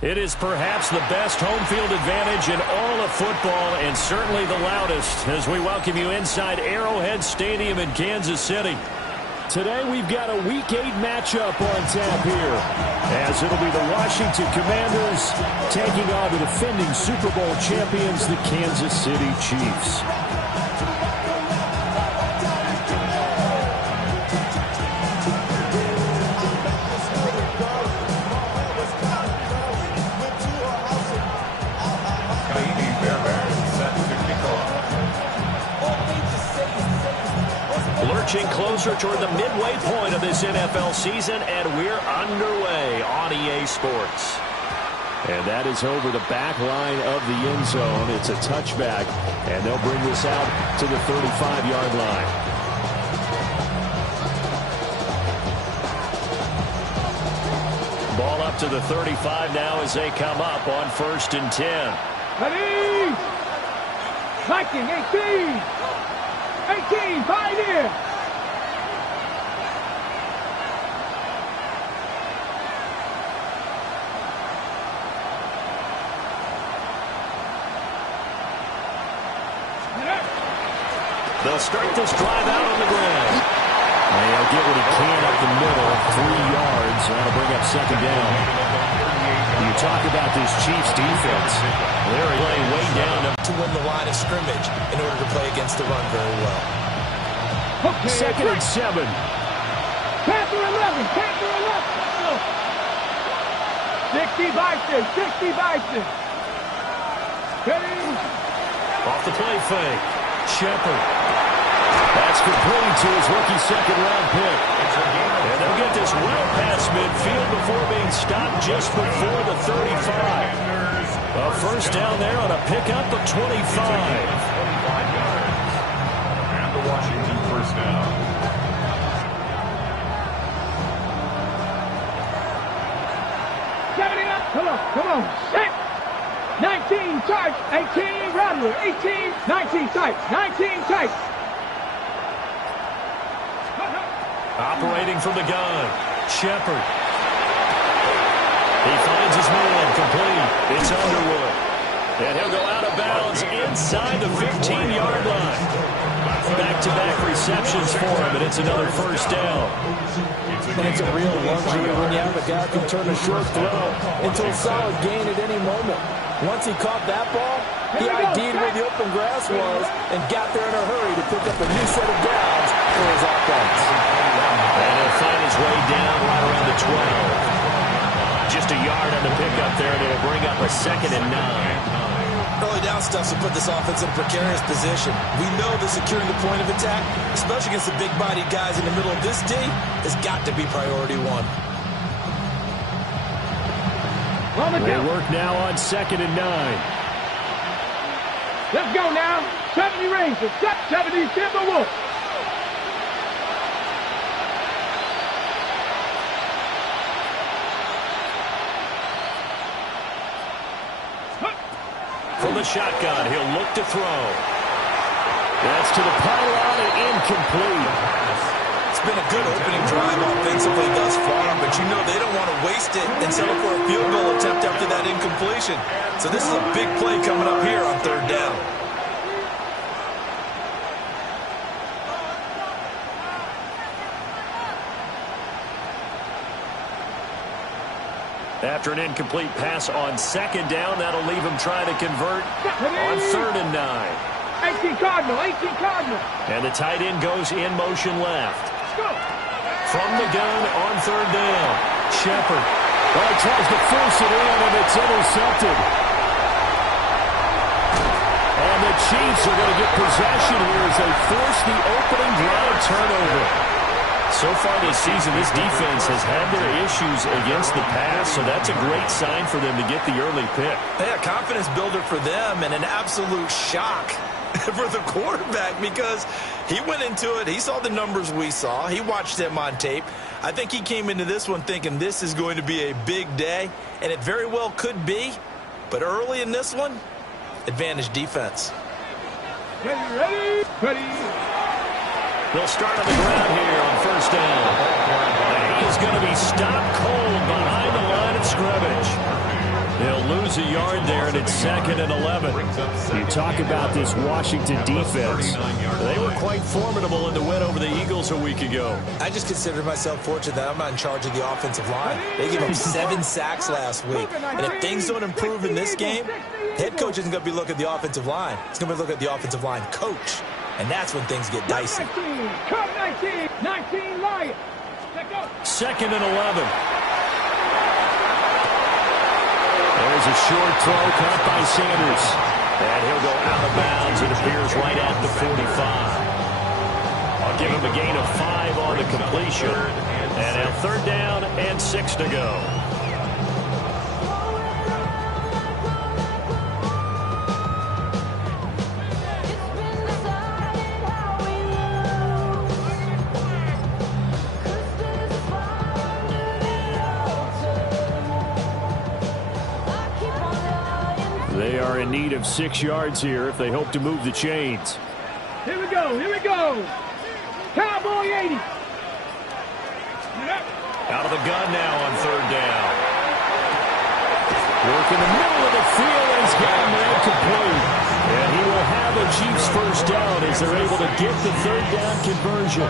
It is perhaps the best home field advantage in all of football and certainly the loudest as we welcome you inside Arrowhead Stadium in Kansas City. Today we've got a Week 8 matchup on tap here as it'll be the Washington Commanders taking on the defending Super Bowl champions, the Kansas City Chiefs. Lurching closer toward the midway point of this NFL season, and we're underway on EA Sports. And that is over the back line of the end zone. It's a touchback, and they'll bring this out to the 35-yard line. Ball up to the 35 now as they come up on 1st and 10. Ready? Viking, 18! 18, 5 in! They'll start this drive out on the ground. They'll get what he can up the middle, 3 yards. That'll bring up 2nd down. You talk about this Chiefs defense. They're playing way down to win the line of scrimmage in order to play against the run very well. Okay, 2nd and 7. Panther 11, Panther 11. 60 Bison, 60 Bison. Ready? Off the play fake. Shepard. That's complete to his rookie 2nd-round pick. And they'll get this well past midfield before being stopped just before the 35. A 1st down there on a pickup of 25. And the Washington 1st down. Come on, set! 19 tight, 18 Rattler, 18, 19 tight, 19 tight. Operating from the gun, Shepard. He finds his man, complete. It's Underwood. And he'll go out of bounds inside the 15-yard line. Back-to-back receptions for him, and it's another 1st down. And it's a real luxury when you have a guy who can turn a short throw into a solid gain at any moment. Once he caught that ball, he ID'd where the open grass was and got there in a hurry to pick up a new set of downs for his offense. And he'll find his way down right around the 12. Just a yard on the pickup there, and it'll bring up a 2nd and 9. Early down stuff will put this offense in a precarious position. We know that securing the point of attack, especially against the big-bodied guys in the middle of this D, has got to be priority 1. They work now on 2nd and 9. Let's go now. 70 Rangers, 70 Timberwolves. From the shotgun, he'll look to throw. That's to the pylon and incomplete. It's been a good opening drive offensively thus far, but you know they don't want to waste it and settle for a field goal attempt after that incompletion. So this is a big play coming up here on 3rd down. After an incomplete pass on 2nd down, that'll leave him trying to convert on 3rd and 9. 18 Cardinal, 18 Cardinal. And the tight end goes in motion left. From the gun on 3rd down, Shepard. Well, he tries to force it in, and it's intercepted. And the Chiefs are going to get possession here as they force the opening drive turnover. So far this season, this defense has had their issues against the pass, so that's a great sign for them to get the early pick. Yeah, confidence builder for them and an absolute shock for the quarterback because he went into it. He saw the numbers we saw. He watched them on tape. I think he came into this one thinking this is going to be a big day, and it very well could be. But early in this one, advantage defense. Ready? They'll start on the ground here on 1st down. And he is going to be stopped cold behind the line of scrimmage. a yard there, and it's 2nd and 11. You talk about this Washington defense. They were quite formidable in the win over the Eagles a week ago. I just consider myself fortunate that I'm not in charge of the offensive line. They gave up 7 sacks last week. And if things don't improve in this game, head coach isn't going to be looking at the offensive line. He's going to be looking at the offensive line coach. And that's when things get dicey. 19 Lions. 2nd and 11. There's a short throw caught by Sanders. And he'll go out of bounds. It appears right at the 45. I'll give him a gain of 5 on the completion. And now 3rd down and 6 to go. They are in need of 6 yards here if they hope to move the chains. Here we go. Cowboy 80. Out of the gun now on 3rd down. Work in the middle of the field, and he's got him incomplete. And he will have a Chiefs first down as they're able to get the 3rd down conversion.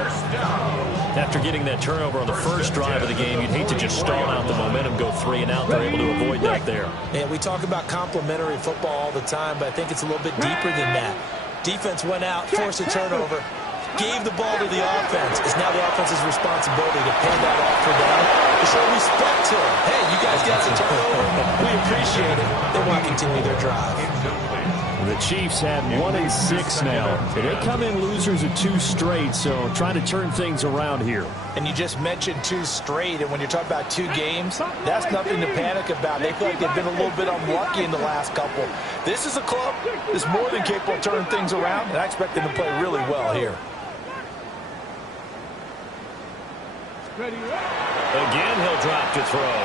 After getting that turnover on the first drive of the game, you'd hate to just stall out the momentum, go 3 and out. They're able to avoid that there. Yeah, we talk about complementary football all the time, but I think it's a little bit deeper than that. Defense went out, forced a turnover, gave the ball to the offense. It's now the offense's responsibility to pay that off for them, to show respect to them. Hey, you guys got some turnover. We appreciate it. They want to continue their drive. The Chiefs have 1 and 6 now. They come in losers of 2 straight, so trying to turn things around here. And you just mentioned 2 straight, and when you're talking about 2 games, that's nothing to panic about. They feel like they've been a little bit unlucky in the last couple. This is a club that's more than capable of turning things around, and I expect them to play really well here. Again, he'll drop to throw.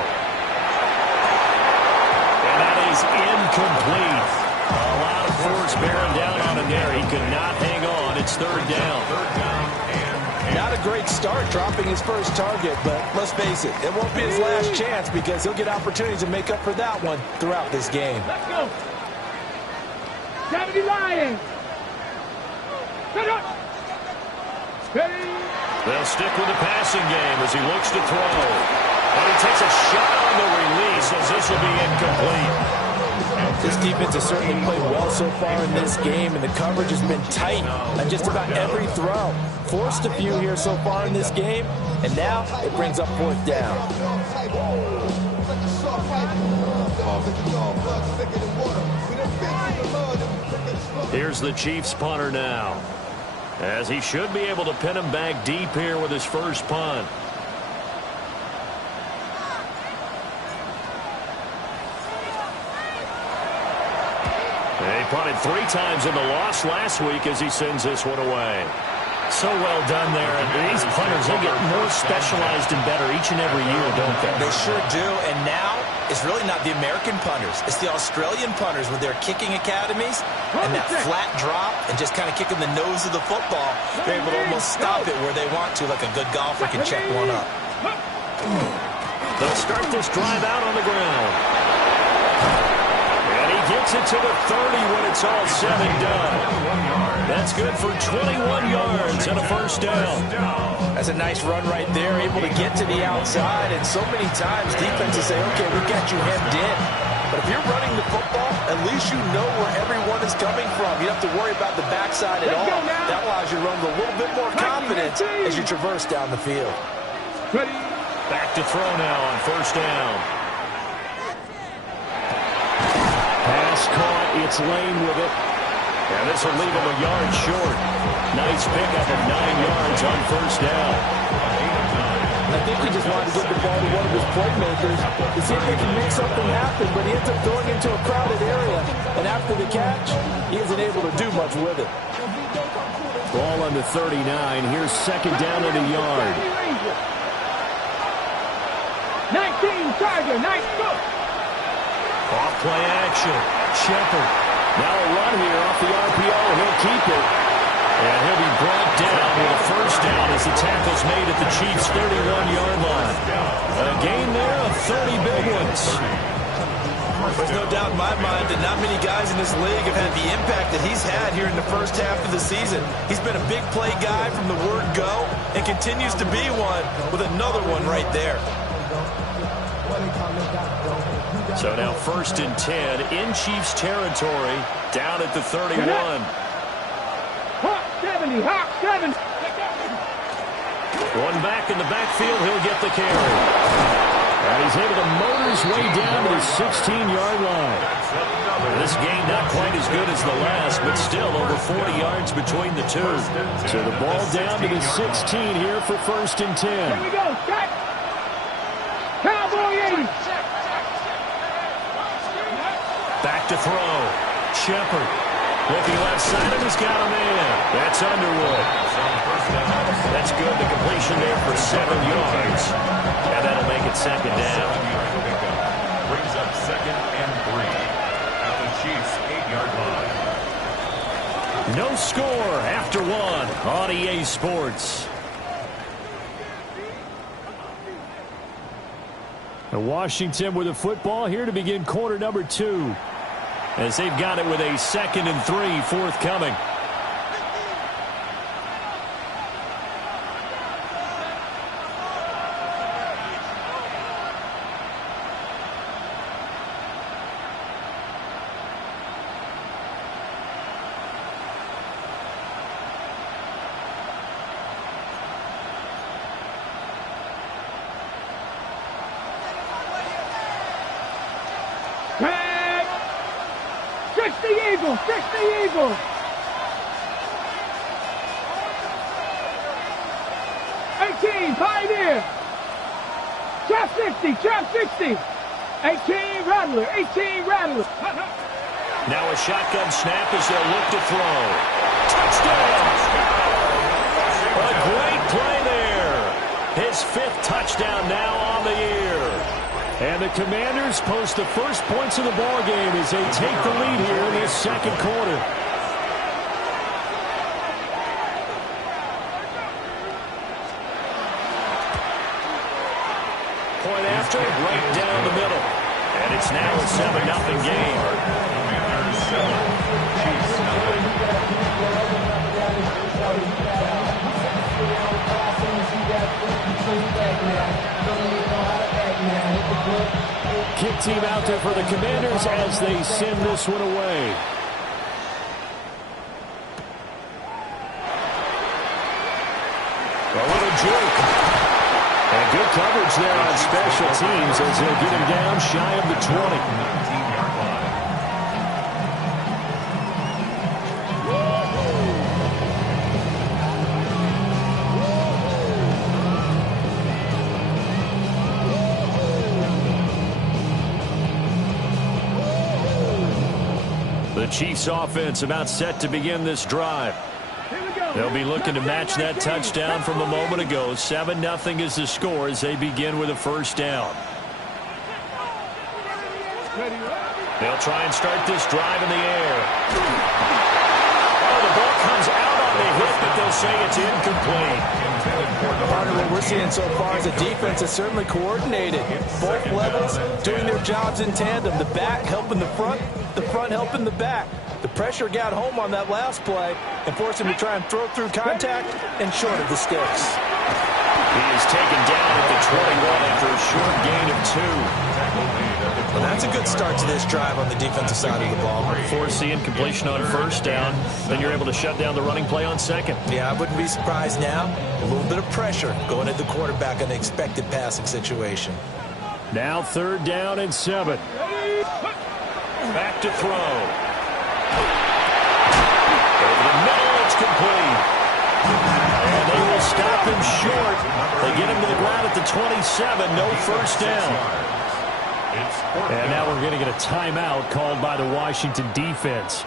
And that is incomplete. A lot of force bearing down on him there. He could not hang on. It's 3rd down. Not a great start dropping his first target, but let's face it, it won't be his last chance because he'll get opportunities to make up for that one throughout this game. Let's go. 70 Lions. They'll stick with the passing game as he looks to throw. And he takes a shot on the release as this will be incomplete. This defense has certainly played well so far in this game, and the coverage has been tight on just about every throw. Forced a few here so far in this game, and now it brings up 4th down. Here's the Chiefs punter now, as he should be able to pin him back deep here with his first punt. He punted 3 times in the loss last week as he sends this one away. So well done there. And these punters, they get more specialized and better each and every year, don't they? They sure do. And now it's really not the American punters. It's the Australian punters with their kicking academies and that flat drop and just kind of kicking the nose of the football. They're able to almost stop it where they want to, like a good golfer can check one up. They'll start this drive out on the ground. Gets it to the 30 when it's all said and done. That's good for 21 yards and a first down. That's a nice run right there, able to get to the outside. And so many times defenses say, okay, we got you hemmed in. But if you're running the football, at least you know where everyone is coming from. You don't have to worry about the backside at all. That allows you to run with a little bit more confidence as you traverse down the field. Back to throw now on first down. Pass caught, it's Lane with it. And this will leave him a yard short. Nice pickup of 9 yards on first down. I think he just wanted to get the ball to one of his playmakers to see if they can make something happen, but he ends up throwing into a crowded area. And after the catch, he isn't able to do much with it. Ball on the 39. Here's 2nd down and a yard. 19 Tiger, nice go. Off play action. Shepard. Now a run here off the RPO. He'll keep it. And he'll be brought down with a first down as the tackle's made at the Chiefs' 31-yard line. A gain there of 30 big ones. There's no doubt in my mind that not many guys in this league have had the impact that he's had here in the first half of the season. He's been a big play guy from the word go and continues to be one with another one right there. So now 1st and 10 in Chiefs territory, down at the 31. Hawk 70, Hawk 70. One back in the backfield, he'll get the carry. And he's able to motor his way down to the 16-yard line. This game not quite as good as the last, but still over 40 yards between the two. So the ball down to the 16 here for 1st and 10. Here we go, cut. Cowboy 80. Back to throw. Shepard. Looking left side, and he's got a man. That's Underwood. That's good. The completion there for 7 yards. And that'll make it 2nd down. Brings up 2nd and 3 at the Chiefs' 8-yard line. No score after 1 on EA Sports. Washington with a football here to begin quarter number 2. As they've got it with a 2nd and 3 forthcoming. Fix the Eagle! Fix the Eagle! 18, Pioneer! Trap 60, Trap 60! 18, Rattler, 18, Rattler! Now a shotgun snap as they'll look to throw. Touchdown! A great play there. His 5th touchdown now on the year. And the Commanders post the first points of the ball game as they take the lead here in this 2nd quarter. Point after, right down the middle. And it's now a 7-0 game. Commanders 7, Chiefs 9. Kick team out there for the Commanders as they send this one away. A little juke. And good coverage there on special teams as they'll get him down shy of the 20. 19-yard line. The Chiefs offense about set to begin this drive. They'll be looking to match that touchdown from a moment ago. 7-0 is the score as they begin with a 1st down. They'll try and start this drive in the air. Oh, the ball comes out on the hit, but they'll say it's incomplete. Part of what we're seeing so far is the defense is certainly coordinated. Both levels doing their jobs in tandem. The back helping the front helping the back. The pressure got home on that last play and forced him to try and throw through contact and short of the sticks. He is taken down at the 21 after a short gain of 2. Well, that's a good start to this drive on the defensive side of the ball. Force the incompletion on 1st down. Then you're able to shut down the running play on 2nd. Yeah, I wouldn't be surprised now. A little bit of pressure going at the quarterback in an expected passing situation. Now 3rd down and 7. Back to throw. Over the middle, it's complete. And they will stop him short. They get him to the ground at the 27. No 1st down. And now we're going to get a timeout called by the Washington defense.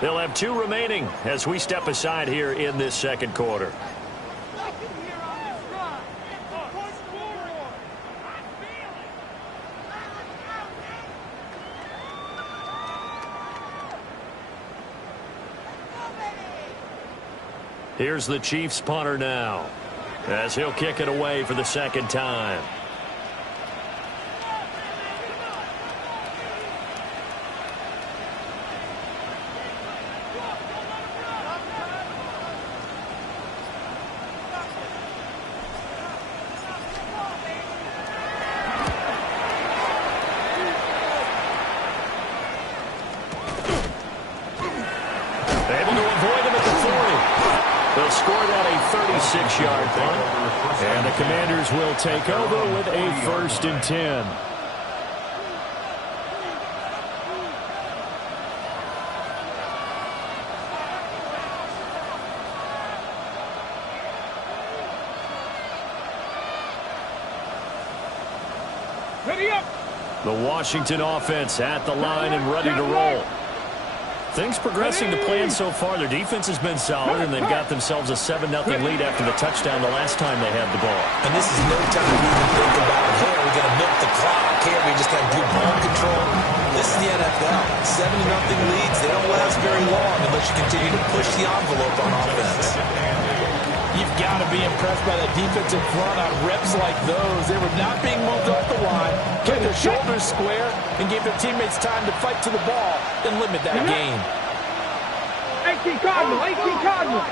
They'll have 2 remaining as we step aside here in this 2nd quarter. Here's the Chiefs punter now as he'll kick it away for the 2nd time. 56-yard punt. And the Commanders will take over with a 1st and 10. Ready up. The Washington offense at the line and ready to roll. Things progressing to plan so far. Their defense has been solid, and they've got themselves a 7-0 lead after the touchdown the last time they had the ball. And this is no time to even think about, hey, are we going to milk the clock? Hey, are we just going to do ball control? This is the NFL. 7-0 leads, they don't last very long unless you continue to push the envelope on offense. You've got to be impressed by the defensive front on reps like those. They were not being moved off the line, kept their shoulders square, and gave their teammates time to fight to the ball and limit that gain. 18 Cardinal, 18 Cardinal.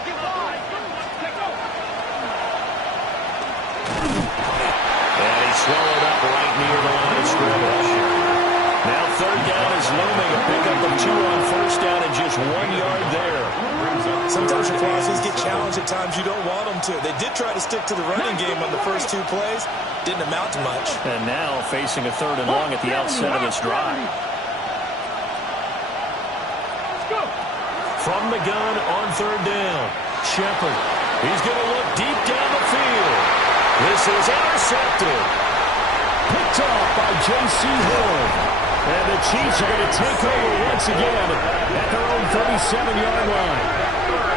And he swallowed up right near the line of scrimmage. Now 3rd down is looming. A pickup of 2 on 1st down and just 1 yard there. Sometimes your philosophies get challenged at times you don't want them to. They did try to stick to the running game on the first 2 plays. Didn't amount to much. And now facing a 3rd and long at the outset of this drive. From the gun on 3rd down. Shepard. He's going to look deep down the field. This is intercepted. Picked off by J.C. Horn. And the Chiefs are going to take over once again at their own 37-yard line.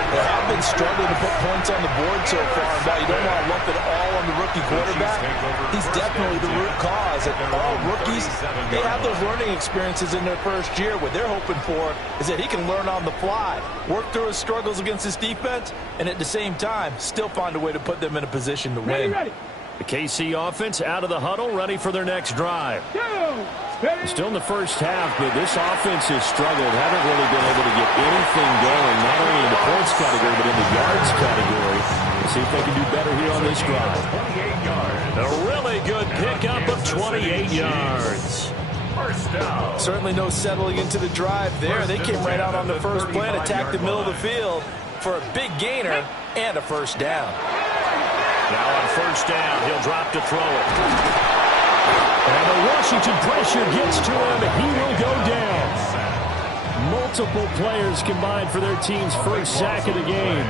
They have been struggling to put points on the board so far. And while you don't want to lump it all on the rookie quarterback, he's definitely the root cause. And all rookies, they have those learning experiences in their first year. What they're hoping for is that he can learn on the fly, work through his struggles against his defense, and at the same time, still find a way to put them in a position to win. The KC offense out of the huddle, ready for their next drive. Still in the first half, but this offense has struggled. Haven't really been able to get anything going, not only in the points category, but in the yards category. We'll see if they can do better here on this drive. A really good pickup of 28 yards. First down. Certainly no settling into the drive there. They came right out on the first play and attacked the middle of the field for a big gainer and a 1st down. Now on 1st down, he'll drop to throw it. And the Washington pressure gets to him. He will go down. Multiple players combined for their team's 1st sack of the game.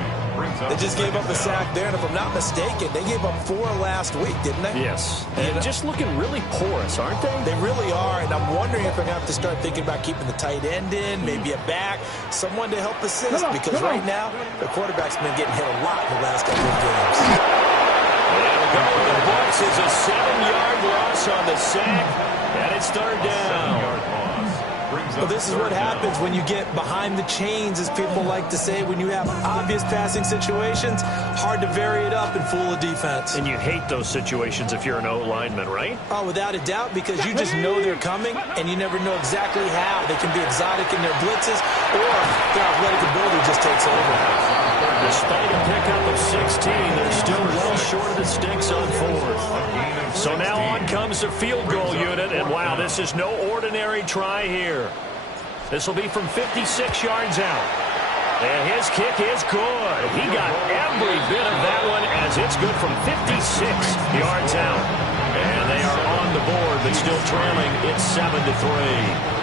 They just gave up a sack there, and if I'm not mistaken, they gave up 4 last week, didn't they? Yes. And just looking really porous, aren't they? They really are, and I'm wondering if I'm going to have to start thinking about keeping the tight end in, maybe a back, someone to help assist, because right now, the quarterback's been getting hit a lot in the last couple of games. Going to the books is a 7-yard loss on the sack, and it's 3rd down. Well, this is what happens when you get behind the chains, as people like to say. When you have obvious passing situations, hard to vary it up and fool a defense. And you hate those situations if you're an O-lineman, right? Oh, without a doubt, because you just know they're coming, and you never know exactly how. They can be exotic in their blitzes, or their athletic ability just takes over. Despite a pickup of 16, they're still well short of the sticks on 4th. So now on comes the field goal unit, and wow, this is no ordinary try here. This will be from 56 yards out. And his kick is good. He got every bit of that one as it's good from 56 yards out. And they are on the board, but still trailing. It's 7-3.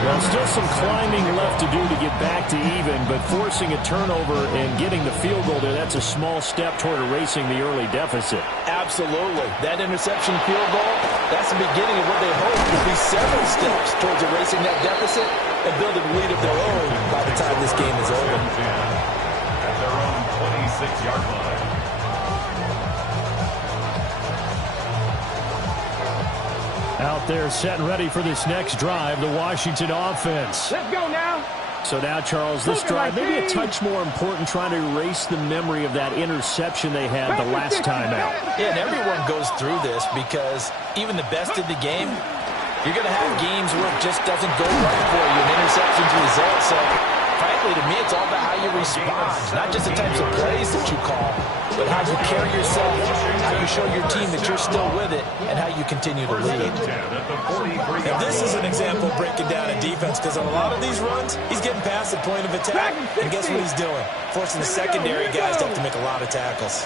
Well, still some climbing left to do to get back to even, but forcing a turnover and getting the field goal there, that's a small step toward erasing the early deficit. Absolutely. That interception field goal, that's the beginning of what they hope will be several steps towards erasing that deficit and building a lead of their own by the time this game is over. At their own 26-yard line. Out there set and ready for this next drive, the Washington offense. Let's go now. So now, Charles, this drive maybe a touch more important, trying to erase the memory of that interception they had the last time out. Yeah, and everyone goes through this because even the best in the game, you're going to have games where it just doesn't go right for you and interceptions result. So frankly, to me, it's all about how you respond. Not just the types of plays that you call, but how you carry yourself, how you show your team that you're still with it, and how you continue to lead. Now, this is an example of breaking down a defense, because on a lot of these runs, he's getting past the point of attack, and guess what he's doing? Forcing the secondary guys to have to make a lot of tackles.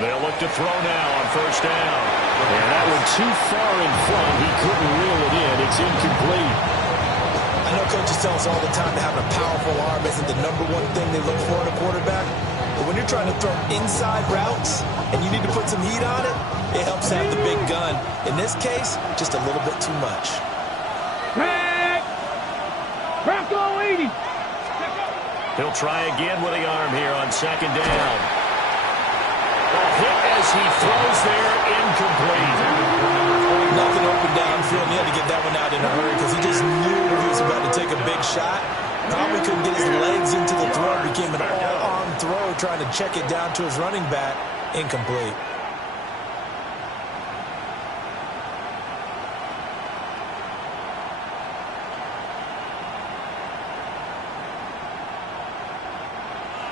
They'll look to throw now on first down. And that one too far in front. He couldn't reel it in. It's incomplete. I know coaches tell us all the time that having a powerful arm isn't the number one thing they look for in a quarterback. But when you're trying to throw inside routes and you need to put some heat on it, it helps have the big gun. In this case, just a little bit too much. Bronco 80. He'll try again with the arm here on second down. A hit as he throws there, incomplete. Nothing open downfield. He had to get that one out in a hurry because he just knew he was about to take a big shot. Probably couldn't get his legs into the throw. It became an all-arm throw, trying to check it down to his running back. Incomplete.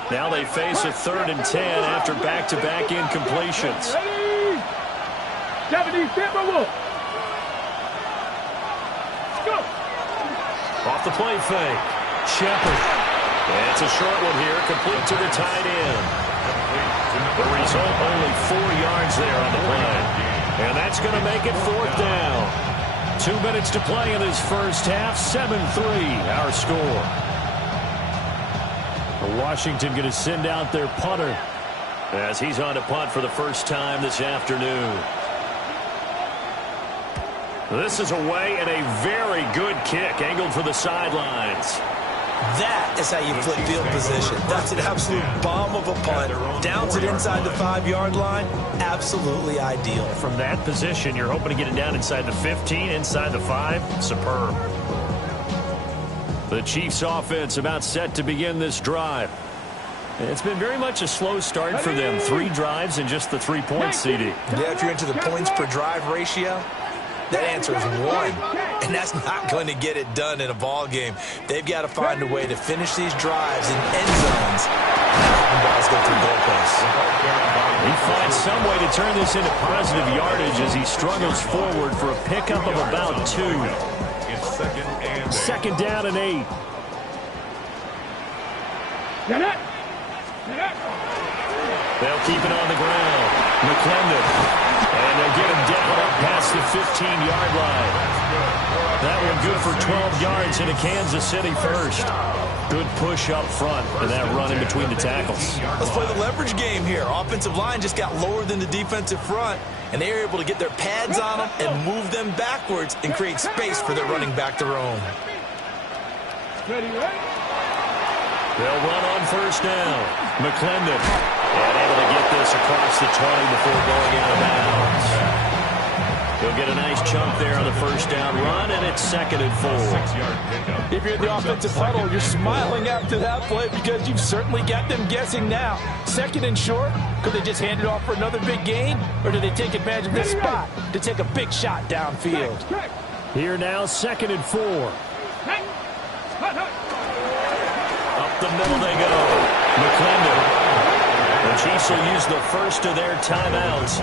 Now they face a 3rd and 10 after back-to-back incompletions. 70, Timberwolf. Go. Off the play fake. Shepard. It's a short one here, complete to the tight end. The result, only 4 yards there on the play. And that's going to make it 4th down. 2 minutes to play in this first half. 7-3, our score. Washington going to send out their punter as he's on to punt for the first time this afternoon. This is away and a very good kick angled for the sidelines. That is how you flip field position. That's an absolute bomb of a punt. Downs it inside the 5-yard line. Absolutely ideal. From that position, you're hoping to get it down inside the 15, inside the 5. Superb. The Chiefs offense about set to begin this drive. It's been very much a slow start for them. 3 drives and just the 3 points, CD. Yeah, if you're into the points per drive ratio, that answer is 1. And that's not going to get it done in a ball game. They've got to find a way to finish these drives in end zones. And balls go through goalposts. He finds some way to turn this into positive yardage as he struggles forward for a pickup of about 2. Second down and 8. They'll keep it on the ground. McClendon. And they'll get him down up past the 15-yard line. That one good for 12 yards into Kansas City first. Good push up front and that run in between the tackles. Let's play the leverage game here. Offensive line just got lower than the defensive front, and they were able to get their pads on them and move them backwards and create space for their running back to roam. They'll run on first down. McClendon. And able to get this across the 20 before going out of bounds. He'll get a nice chunk there on the first down run, and it's 2nd and 4. If you're in the offensive huddle, you're smiling after that play because you've certainly got them guessing now. 2nd and short, could they just hand it off for another big gain? Or do they take advantage of this spot to take a big shot downfield? Here now, 2nd and 4. Up the middle they go. McClendon. The Chiefs will use the first of their timeouts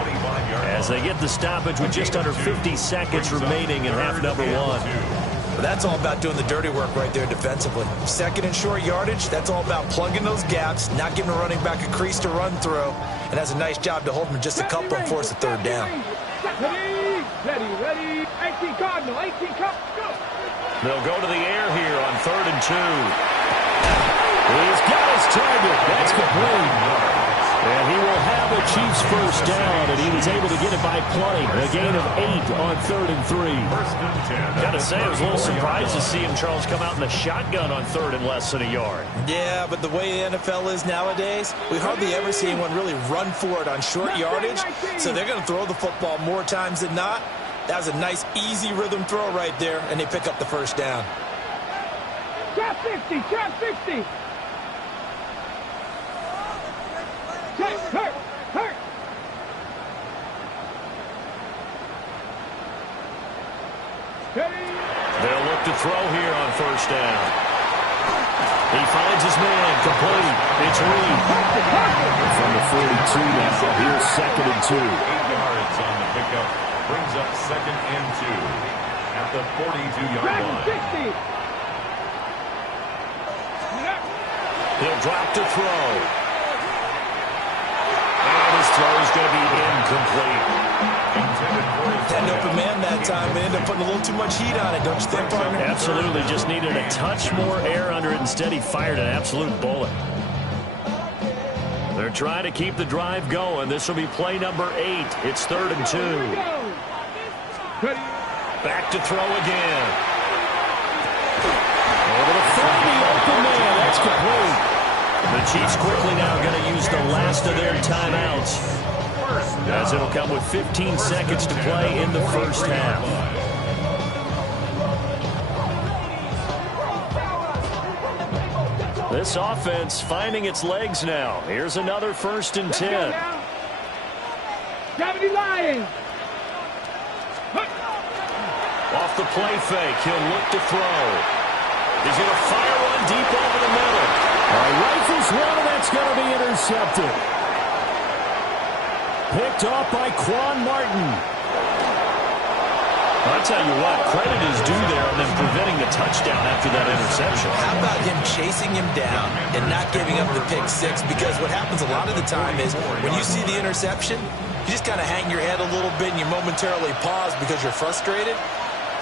as they get the stoppage with just under 50 seconds remaining in half number 1. Well, that's all about doing the dirty work right there defensively. 2nd and short yardage, that's all about plugging those gaps, not giving a running back a crease to run through, and has a nice job to hold him just a couple and force a 3rd down. Ready. 18 Cardinal, 18 Cup, go. They'll go to the air here on 3rd and 2. He's got his target. That's complete. And he will have a Chiefs first down, and he was able to get it by plenty. A gain of 8 on 3rd and 3. Got to say, I was a little surprised to see him, Charles, come out in the shotgun on 3rd and less than a yard. Yeah, but the way the NFL is nowadays, we hardly ever see anyone really run for it on short yardage. So they're going to throw the football more times than not. That was a nice, easy rhythm throw right there, and they pick up the first down. Trap 50, trap 50. Hurt. They'll look to throw here on first down. He finds his man, complete. It's Reed. From the 42 now, here's 2nd and 2. 8 yards on the pickup. Brings up 2nd and 2 at the 42-yard line. He'll drop to throw. And his throw is going to be incomplete. Had an open man that time, but ended up putting a little too much heat on it, don't you think, partner? Absolutely. Just needed a touch more air under it. Instead, he fired an absolute bullet. They're trying to keep the drive going. This will be play number 8. It's 3rd and 2. Back to throw again. Over the 30, open man. That's complete. The Chiefs quickly now going to use the last of their timeouts, as it'll come with 15 seconds to play in the first half. This offense finding its legs now. Here's another 1st and 10. Gravity Lions. Off the play fake, he'll look to throw. He's going to fire one deep over the middle. Rifles one, and that's going to be intercepted. Picked off by Quan Martin. I'll tell you what, credit is due there on them preventing the touchdown after that interception. How about him chasing him down and not giving up the pick six? Because what happens a lot of the time is when you see the interception, you just kind of hang your head a little bit and you momentarily pause because you're frustrated.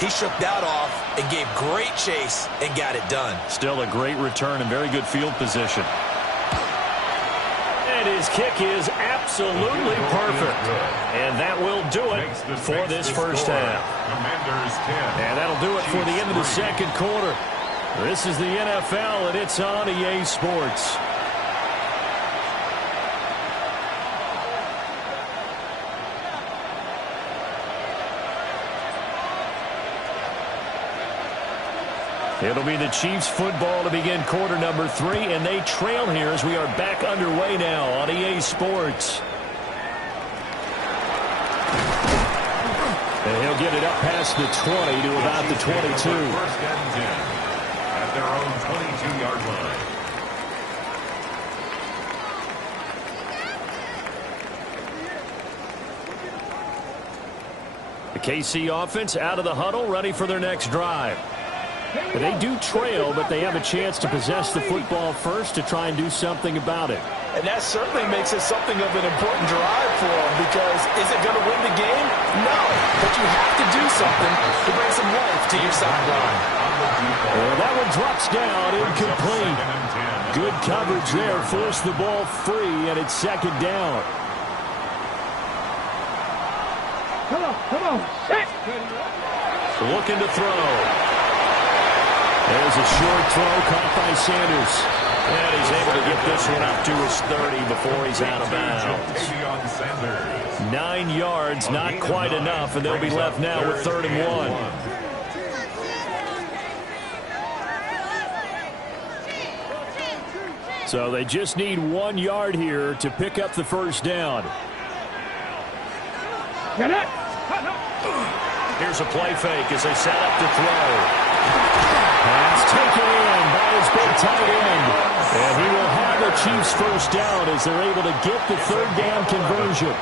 He shook that off and gave great chase and got it done. Still a great return and very good field position. And his kick is absolutely perfect. And that will do it for this first half. And that'll do it for the end of the second quarter. This is the NFL, and it's on EA Sports. It'll be the Chiefs football to begin quarter number 3, and they trail here as we are back underway now on EA Sports. And he'll get it up past the 20 to about the 22. First and 10 at their own 22-yard line. The KC offense out of the huddle, ready for their next drive. They do trail, but they have a chance to possess the football first to try and do something about it. And that certainly makes it something of an important drive for them, because is it going to win the game? No. But you have to do something to bring some life to your sideline. And that one drops down, incomplete. Good coverage there, forced the ball free, and it's 2nd down. Come on, set. Looking to throw. There's a short throw caught by Sanders. And he's able to get this one up to his 30 before he's out of bounds. 9 yards, not quite enough, and they'll be left now with 3rd and 1. So they just need 1 yard here to pick up the first down. Here's a play fake as they set up to throw. Pass taken in by his big tight end. And he will have the Chiefs first down as they're able to get the 3rd down conversion.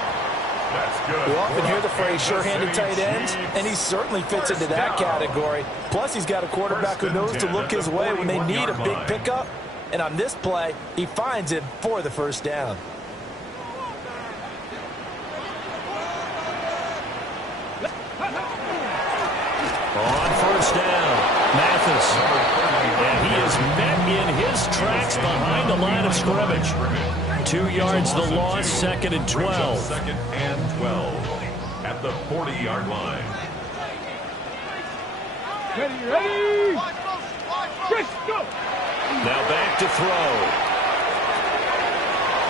We often hear the phrase sure-handed tight ends, and he certainly fits into that category. Plus, he's got a quarterback who knows to look his way when they need a big pickup. And on this play, he finds it for the first down. On first down, Mathis. And he is met in his tracks behind the line of scrimmage. 2 yards the loss, 2nd and 12. 2nd and 12 at the 40-yard line. Ready. Just go. Now back to throw.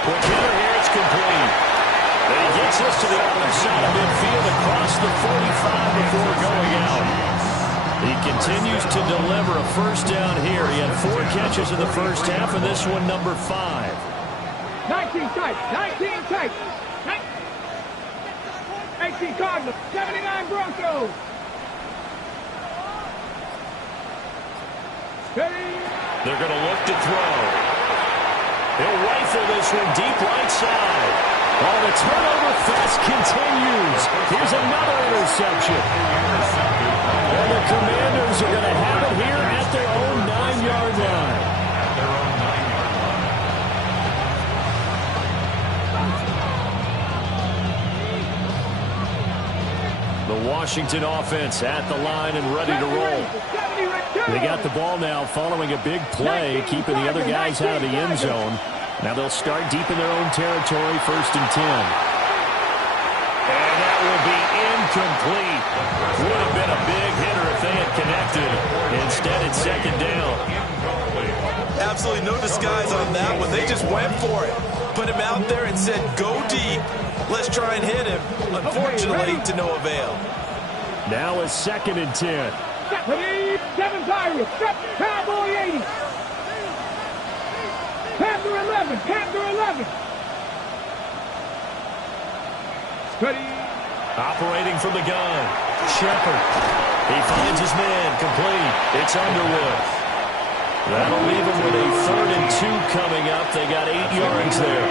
Quick hitter here, it's complete. And he gets this to the other side of midfield across the 45 before going out. He continues to deliver a first down here. He had 4 catches in the first half, and this one number 5. 19 tight. 19 tight. 18 Cardinals. 79 Broncos. They're going to look to throw. He'll rifle this one deep right side. Oh, the turnover fest continues. Here's another interception. And the Commanders are going to have it here at their own 9-yard line. The Washington offense at the line and ready to roll. They got the ball now following a big play, keeping the other guys out of the end zone. Now they'll start deep in their own territory, 1st and 10. And that will be incomplete. Would have been a big hitter if they had connected. Instead, it's 2nd down. Absolutely no disguise on that one. They just went for it. Put him out there and said, go deep. Let's try and hit him. Unfortunately, to no avail. Now it's 2nd and 10. 7 Pirates. Cowboy 80. Panther 11. Panther 11. Steady. Operating from the gun. Shepard. He finds his man. Complete. It's Underwood. That'll leave him with a 3rd and 2 coming up. They got 8 yards there.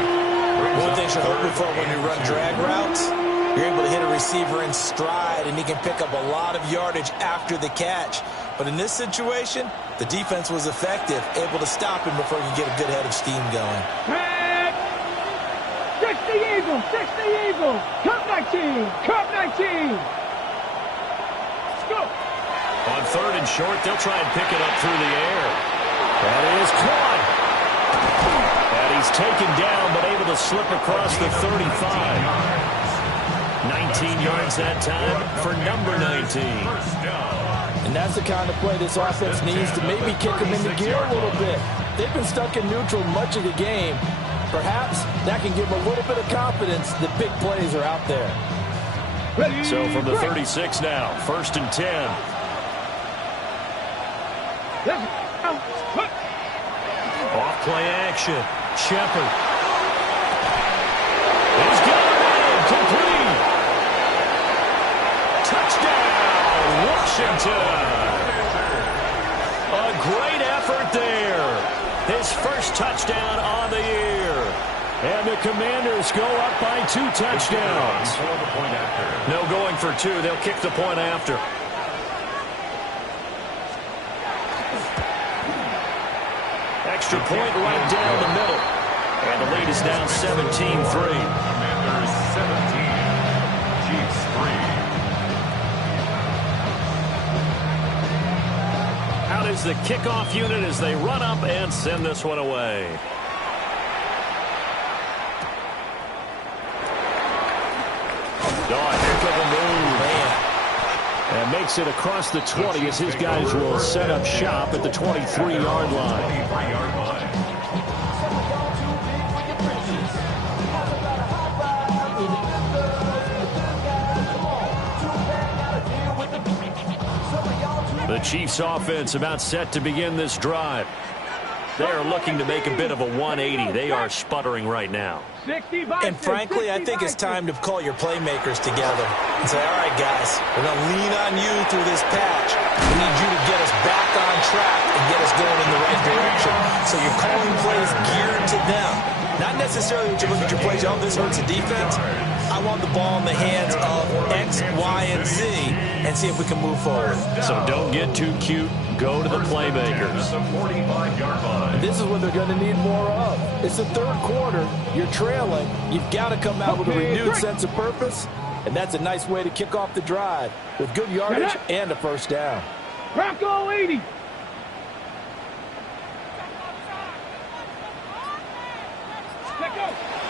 One thing you're hoping for when you run drag routes, you're able to hit a receiver in stride, and he can pick up a lot of yardage after the catch. But in this situation, the defense was effective, able to stop him before he could get a good head of steam going. 60 Eagles, 60 Eagles. Cup 19, Cup 19. Let's go. On 3rd and short, they'll try and pick it up through the air. That is caught. And he's taken down, but able to slip across the 35. 19 yards that time for number 19. And that's the kind of play this offense needs to maybe kick them into gear a little bit. They've been stuck in neutral much of the game. Perhaps that can give them a little bit of confidence that big plays are out there. So from the 36 now, 1st and 10. Off play action. Shepard. He's got it. Complete. Touchdown, Washington. A great effort there. His first touchdown on the year. And the Commanders go up by 2 touchdowns. No going for 2. They'll kick the point after. Extra point right down the middle. And the lead is now 17-3. Commanders 17, Chiefs 3. Out is the kickoff unit as they run up and send this one away. Oh, heck of a move, man. And makes it across the 20 as his guys will set up shop at the 23-yard line. The Chiefs offense about set to begin this drive. They're looking to make a bit of a 180. They are sputtering right now. And frankly, I think it's time to call your playmakers together and say, all right, guys, we're going to lean on you through this patch. We need you to get us back on track and get us going in the right direction. So you're calling plays geared to them. Not necessarily that you look at your plays, oh, this hurts the defense. I want the ball in the hands of X, Y, and Z and see if we can move forward. So don't get too cute. Go to the playmakers. And this is what they're going to need more of. It's the 3rd quarter. You're trailing. You've got to come out with a renewed sense of purpose. And that's a nice way to kick off the drive with good yardage and a first down. Bronco 80.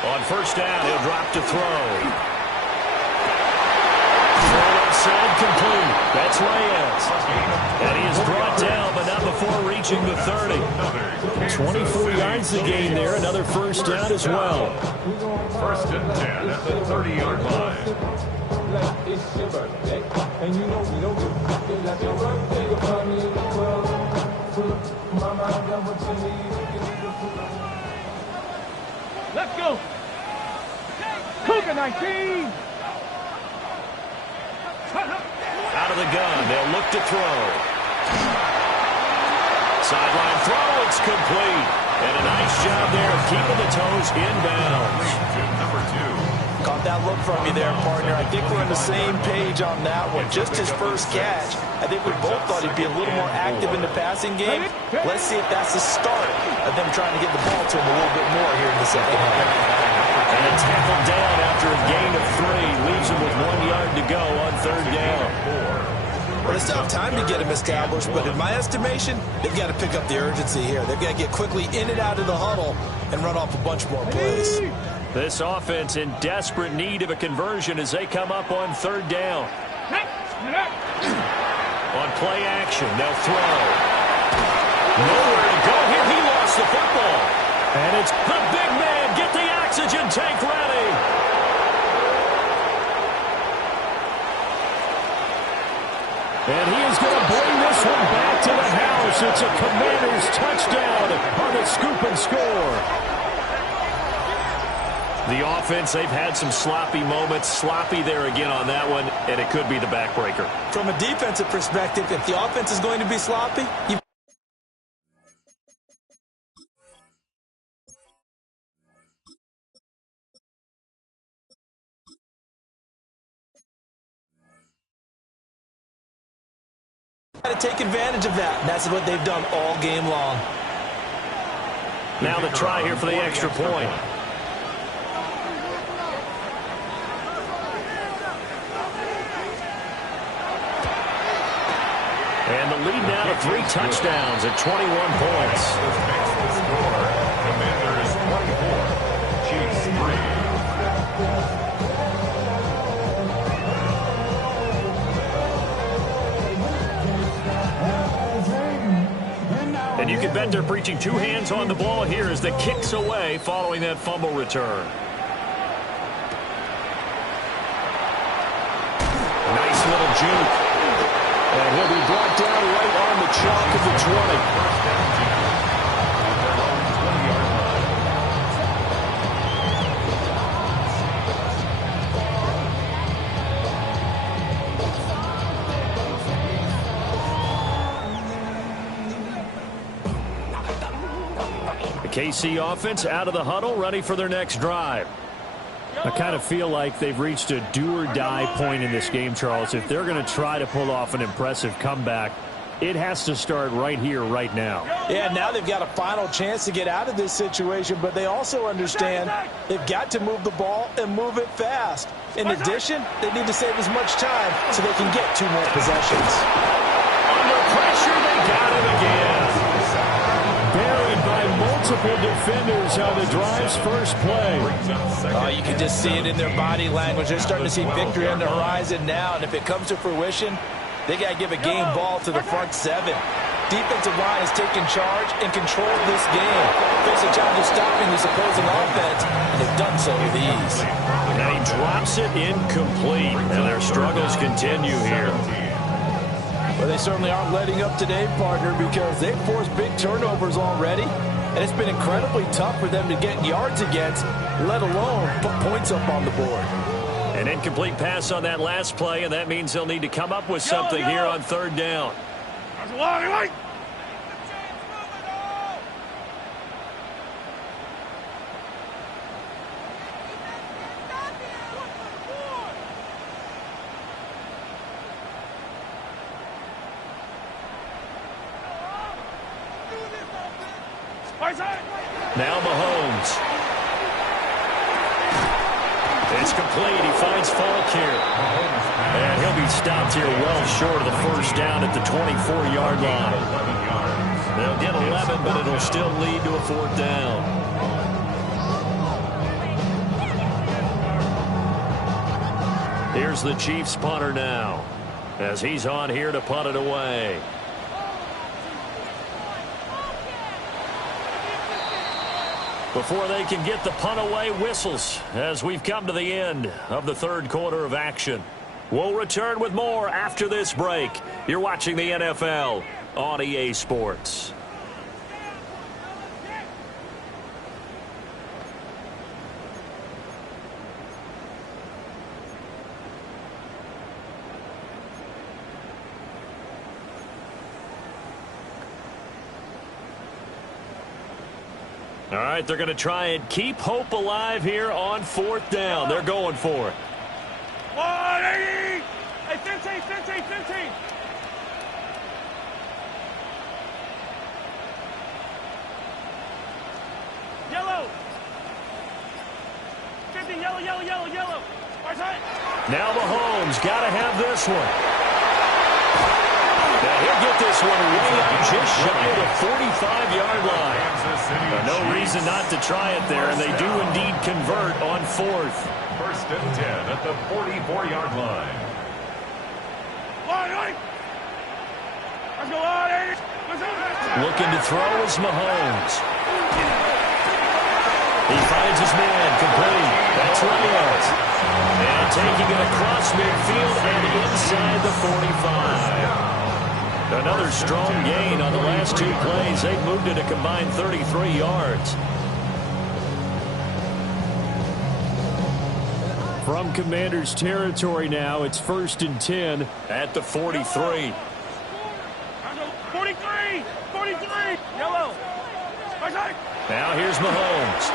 On first down, he'll drop to throw. Left side complete. That's Reyes. And he is brought down, but not before reaching the 30. 24 yards the gain there. Another first down as well. 1st and 10 at the 30-yard line. Let's go. Cougar 19. Out of the gun, they'll look to throw. sideline throw. It's complete. And a nice job there of keeping the toes inbounds. Number 2. Caught that look from you there, partner. I think we're on the same page on that one. Just his first catch. I think we both thought he'd be a little more active in the passing game. Let's see if that's the start of them trying to get the ball to him a little bit more here in the second half. And tackled down after a gain of 3. Leaves him with 1 yard to go on third down. Well, they still have time to get him established, but in my estimation, they've got to pick up the urgency here. They've got to get quickly in and out of the huddle and run off a bunch more plays. This offense in desperate need of a conversion as they come up on third down. On play action, they'll throw. Nowhere to go here. He lost the football. And it's the big man. Get the oxygen tank ready. And he is going to bring this one back to the house. It's a Commanders touchdown on the scoop and score. The offense, they've had some sloppy moments. Sloppy there again on that one, and it could be the backbreaker. From a defensive perspective, if the offense is going to be sloppy, got to take advantage of that, and that's what they've done all game long. Now the try here for the extra point. And the lead now to 3 touchdowns at 21 points. Commanders 24, Chiefs 3. And you can bet they're preaching 2 hands on the ball here as the kicks away following that fumble return. Nice little juke. And he'll be brought down right on the chalk of the 20. The KC offense out of the huddle, ready for their next drive. I kind of feel like they've reached a do-or-die point in this game, Charles. If they're going to try to pull off an impressive comeback, it has to start right here, right now. Yeah, now they've got a final chance to get out of this situation, but they also understand they've got to move the ball and move it fast. In addition, they need to save as much time so they can get 2 more possessions. Under pressure, they got it again. Buried by multiple defenders on the drive's first play. You can just see it in their body language. They're starting to see victory on the horizon now, and if it comes to fruition, they got to give a game ball to the front 7. Defensive line has taken charge and controlled this game. Face a challenge of stopping this opposing offense, and they've done so with ease. Now he drops it incomplete, and their struggles continue here. Well, they certainly aren't letting up today, partner, because they've forced big turnovers already, and it's been incredibly tough for them to get yards against, let alone put points up on the board. An incomplete pass on that last play, and that means they'll need to come up with something here on third down. Now Mahomes. It's complete. He finds Falk here. And he'll be stopped here well short of the first down at the 24-yard line. They'll get 11, but it'll still lead to a 4th down. Here's the Chiefs punter now as he's on here to punt it away. Before they can get the punt away, whistles as we've come to the end of the third quarter of action. We'll return with more after this break. You're watching the NFL on EA Sports. All right, they're going to try and keep hope alive here on 4th down. They're going for it. 180! Hey, 15, 15, 15! Yellow! 50, yellow, yellow, yellow, yellow! Right side! Now Mahomes got to have this one. Now he'll get this one way out just shy of the 45-yard line. No reason not to try it there, and they do indeed convert on 4th. 1st and 10 at the 44-yard line. 180! Let's go, 180! Looking to throw is Mahomes. He finds his man, complete. That's Reyes. And taking it across midfield and inside the 45. Another strong gain on the last 2 plays. They've moved it a combined 33 yards. From Commanders territory now, it's 1st and 10 at the 43. 43! 43! Yellow! Right side! Now here's Mahomes.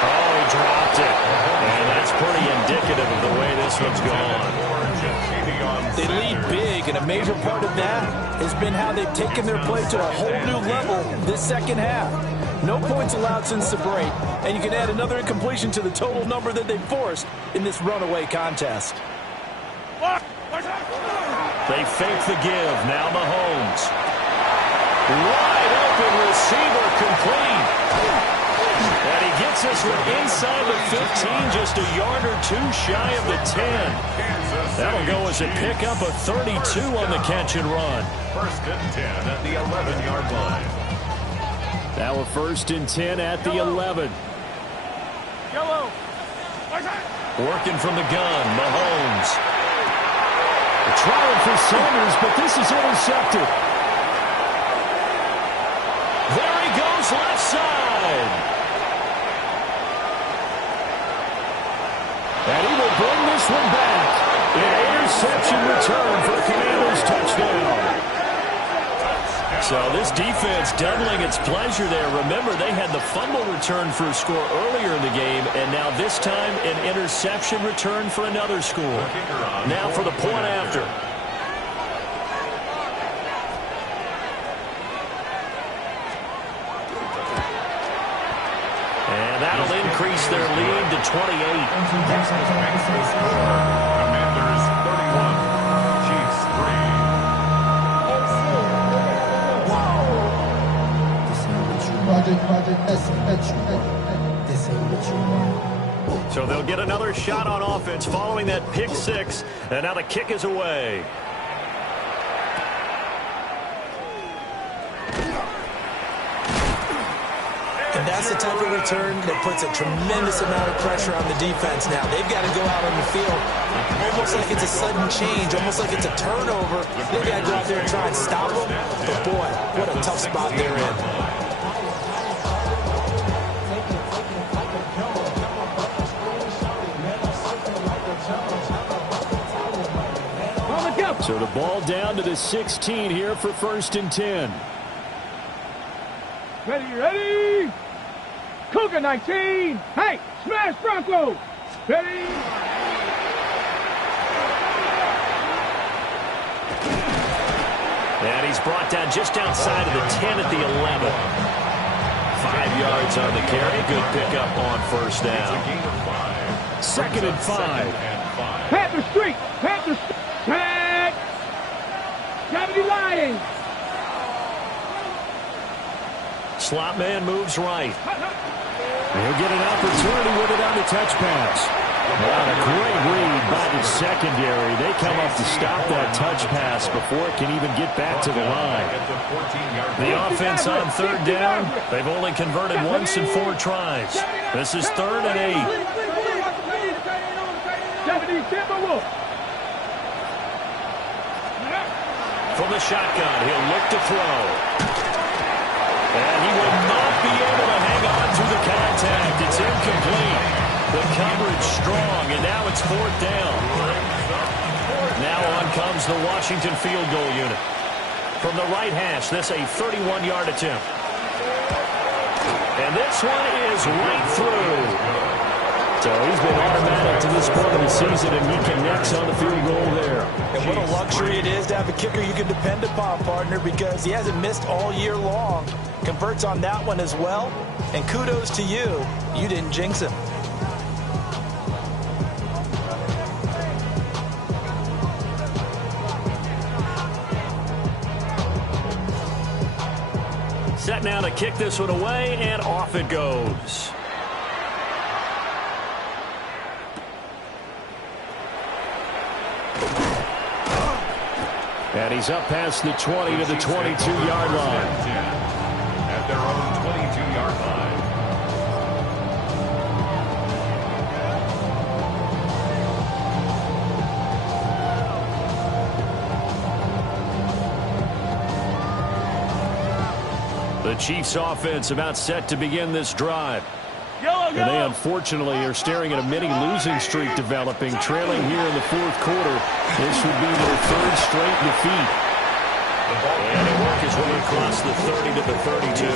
Oh, he dropped it. And that's pretty indicative of the way this one's gone. They lead big, and a major part of that has been how they've taken their play to a whole new level this second half. No points allowed since the break, and you can add another incompletion to the total number that they forced in this runaway contest. They fake the give. Now Mahomes. Wide open receiver, complete. And he gets this one inside the 15, just a yard or 2 shy of the 10. That'll go as a pickup of 32 on the catch and run. 1st and 10 at the 11-yard line. Now a 1st and 10 at the 11. Yellow! Working from the gun, Mahomes. Trying for Sanders, but this is intercepted. There he goes, left side. And he will bring this one back. An interception return for a Commanders touchdown. So this defense doubling its pleasure there. Remember, they had the fumble return for a score earlier in the game, and now this time an interception return for another score. Now for the point after. And that'll increase their lead to 28. Commanders 31, Chiefs 3. So they'll get another shot on offense following that pick 6, and now the kick is away. And that's the type of return that puts a tremendous amount of pressure on the defense now. They've got to go out on the field almost like it's a sudden change, almost like it's a turnover. They've got to go out there and try and stop them. But, boy, what a tough spot they're in. So the ball down to the 16 here for 1st and 10. Ready? Cougar 19. Hey, smash Bronco. Ready? And he's brought down just outside of the 10 at the 11. 5 yards on the carry. Good pickup on 1st down. 2nd and 5. Panther Street. Panther Street. Tag. Gravity Lions. Slot man moves right. He'll get an opportunity with it on the touch pass. What a great read by the secondary. They come up to stop that touch pass before it can even get back to the line. The offense on 3rd down, they've only converted once in 4 tries. This is 3rd and 8. From the shotgun, he'll look to throw. And he will not be able to hang on to the contact. It's incomplete. The coverage strong, and now it's 4th down. Now on comes the Washington field goal unit. From the right hash, this a 31-yard attempt. And this one is right through. So he's been automatic to this point of the season, and he connects on the field goal there. And what a luxury it is to have a kicker you can depend upon, partner, because he hasn't missed all year long. Converts on that one as well. And kudos to you. You didn't jinx him. Set now to kick this one away, and off it goes. And he's up past the 20 to the 22-yard line. At their own 22-yard line. The Chiefs offense about set to begin this drive. Yellow, And they unfortunately are staring at a mini losing streak developing, trailing here in the fourth quarter. This would be their third straight defeat. And they work his way across the 30 to the 32.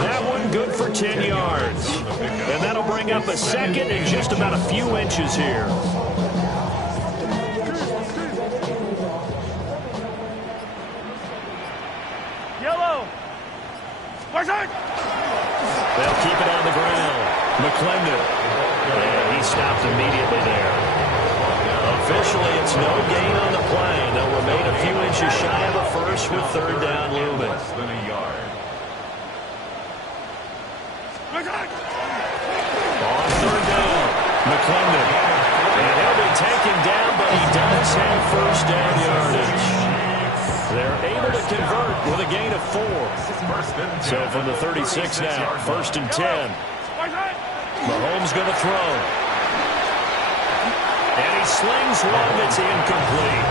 That one good for 10 yards. And that'll bring up a second and just about a few inches here. Yellow. They'll keep it on the ground. McClendon. And he stopped immediately there. Officially, it's no gain on the play. They'll remain a few inches shy of a first with third down looming. Less than a yard. On third down, McClendon. And he'll be taken down, but he does have first down yardage. They're able to convert with a gain of 4. So from the 36 now, first and 10. Mahomes going to throw. And he slings one that's incomplete.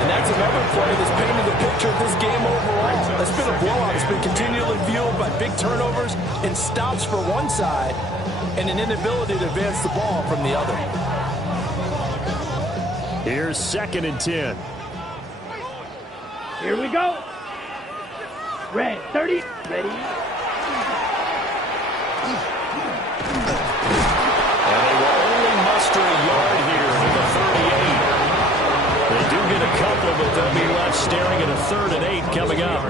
And that's another play that's painted the picture of this game overall. It's been a blowout. It's been continually fueled by big turnovers and stops for one side and an inability to advance the ball from the other. Here's second and 10. Here we go. Red 30. Ready. And they will only muster a yard here to the 38. They do get a couple, but they'll be left staring at a 3rd and 8 coming up.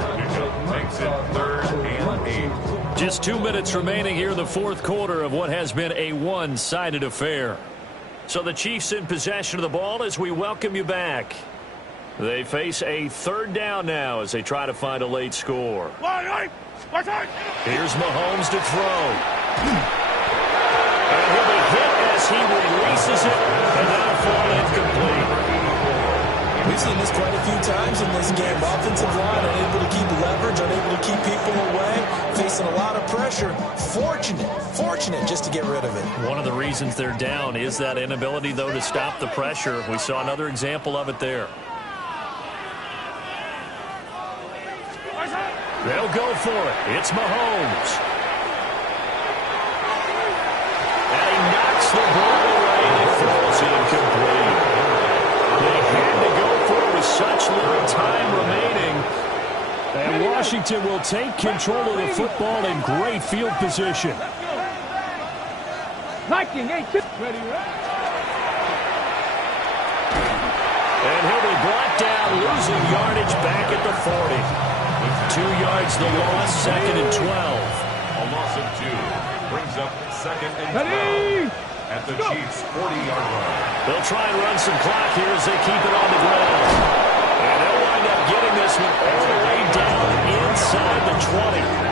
Makes it 3rd and 8. Just 2 minutes remaining here in the fourth quarter of what has been a one-sided affair. So the Chiefs in possession of the ball as we welcome you back. They face a third down now as they try to find a late score. Here's Mahomes to throw. And he'll be hit as he releases it, and that'll fall incomplete. We've seen this quite a few times in this game. Offensive line unable to keep leverage, unable to keep people away, facing a lot of pressure. Fortunate just to get rid of it. One of the reasons they're down is that inability, though, to stop the pressure. We saw another example of it there. They'll go for it. It's Mahomes. And he knocks the ball away and it falls incomplete. They had to go for it with such little time remaining. And Washington will take control of the football in great field position. Viking 8. Ready. And he'll be brought down, losing yardage back at the 40. 2 yards the loss, second and 12. A loss of 2 brings up second and 12 at the Chiefs' 40-yard line. They'll try and run some clock here as they keep it on the ground. And they'll wind up getting this one all the way down inside the 20.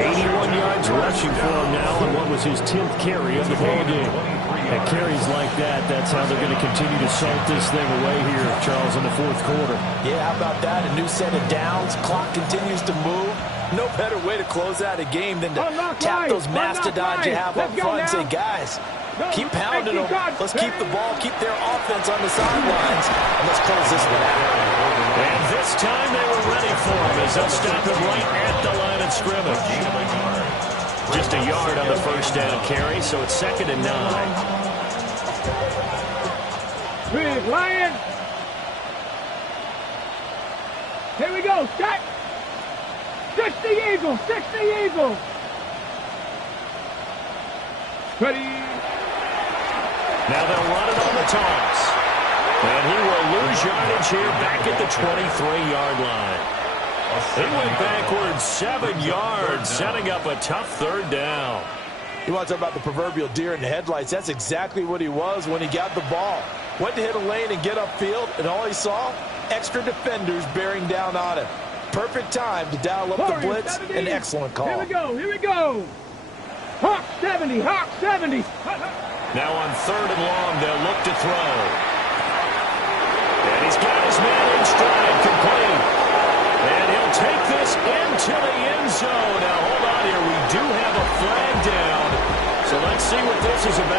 81 yards rushing for him now on what was his 10th carry of the ballgame. And carries like that, that's how they're going to continue to salt this thing away here, Charles, in the fourth quarter. Yeah, how about that? A new set of downs. Clock continues to move. No better way to close out a game than to tap those mastodons you have up front and say, guys, keep pounding them. Let's keep the ball, keep their offense on the sidelines, and let's close this one out. And this time they were ready for him as they'll stop him right at the line of scrimmage. Just a yard on the first down carry, so it's second and 9. Big Lion. Here we go. Set. 60 Eagles, 60 Eagles. Ready. Now they'll run it on the toss. And he will lose yardage here back at the 23-yard line. He went backwards 7 yards, setting up a tough third down. You want to talk about the proverbial deer in the headlights. That's exactly what he was when he got the ball. Went to hit a lane and get upfield, and all he saw, extra defenders bearing down on him. Perfect time to dial up the blitz. 70. An excellent call. Here we go, here we go. Hawk 70, Hawk 70. Now on 3rd and long, they'll look to throw. And he's got his man in stride, complete. And he'll take this into the end zone. Now hold on here, we do have a flag down. So let's see what this is about.